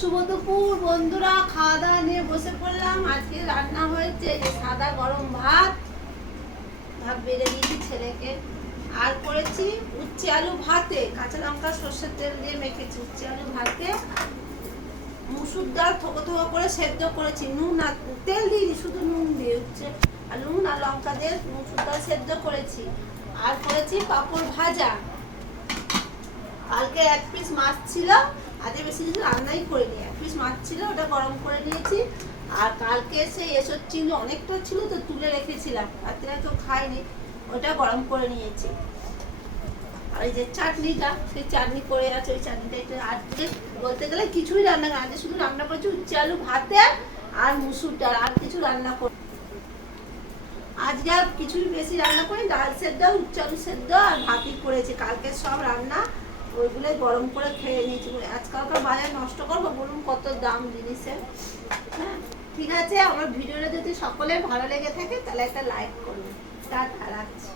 শুভ দুপুর বন্ধুরা, খাওয়া দাওয়া নিয়ে বসে পড়লাম। আজকে রান্না হয়েছে যে সাদা গরম ভাত বেড়ে দিয়েছি ছেলেকে, আর করেছি উচ্ছে আলু ভাতে, কাঁচা লঙ্কা সর্ষের তেল দিয়ে মেখেছি উচ্ছে আলু ভাতে। মুসুর ডাল থোকা থোকা করে সেদ্ধ করেছি, নুন আর তেল দিইনি, শুধু নুন দিয়ে উচ্ছে আর নুন আর লঙ্কা দিয়ে মুসুর ডাল সেদ্ধ করেছি। আর করেছি পাঁপড় ভাজা। কালকে এক পিস মাছ ছিল, আজকে বেশি কিছু রান্নাই করিনি, এক পিস মাছ ছিল ওটা গরম করে নিয়েছি। আর কালকে সেই এসব চিংড়ি অনেকটা ছিল তো তুলে রেখেছিলাম, রাত্রে তো খাইনি, ওটা গরম করে নিয়েছি। আর এই যে চাটনিটা, সেই চাটনি করে আছে, ওই চাটনিটা একটু আজকে বলতে গেলে কিছুই রান্না করি, আজকে শুধু রান্না করছি উচ্ছে আলু ভাতে আর মুসুর ডাল, আর কিছু রান্না করি আজকে, আর কিছুই বেশি রান্না করি। ডাল সেদ্ধ, উচ্ছে আলু সেদ্ধ আর ভাতই করেছি। কালকে সব রান্না ওইগুলোই গরম করে খেয়ে নিয়েছি। আজকালকার বাজার নষ্ট করবো বলুন, কত দাম জিনিসের। হ্যাঁ ঠিক আছে, আমার ভিডিওটা যদি সকলের ভালো লেগে থাকে তাহলে একটা লাইক করুন। টাটা, রাখছি।